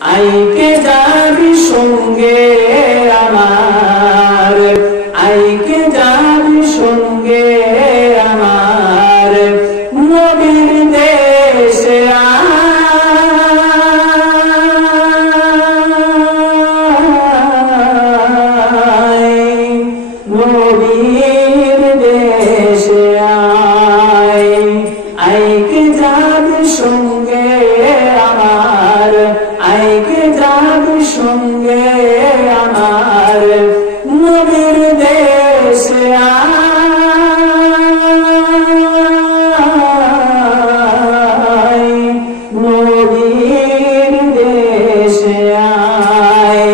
আইকে যাবি সঙ্গে আমার, আইকে যাবি সঙ্গে আমার, নবীর দেশে আয়, নবীর দেশে আয়, আইকে যাবি সঙ্গে আমার, আইকে যাবি সঙ্গে আমার, নবীর দেশে আয়, নবীর দেশে আয়,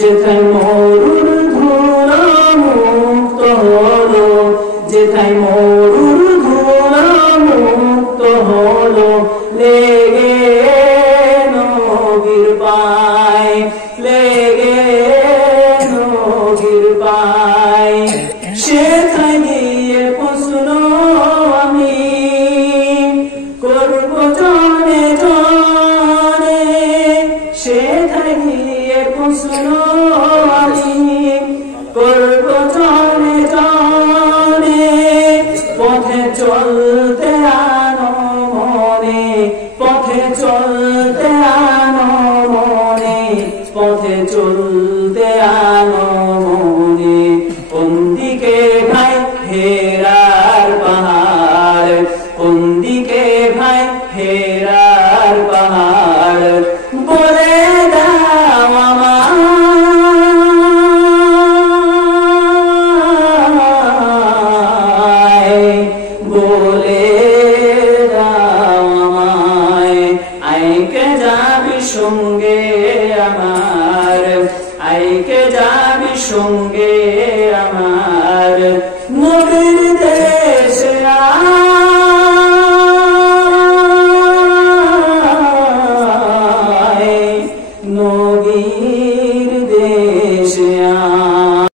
যেথায় মরুর ধুলো মুক্ত হলো, যেথায় মরুর ধুলো মুক্ত হলো, লেগে নবীর পায়, লেগে নবীর পায়, সেথায় গিয়ে প্রশ্ন আমি করব জনে জনে, সেথায় গিয়ে প্রশ্ন আমি করব জনে জনে, পথে চলতে আনো মনে, পথে চলতে আনো মনে, পথে চলতে আনো মনে, কোন দিকে ভাই হেরার পাহাড়, কোন দিকে ভাই হেরার পাহাড়, বলে দাও আমায়, বলে দাও আমায়, আইকে যাবি সঙ্গে আমার, আইকে যাবি সঙ্গে আমার, নবীর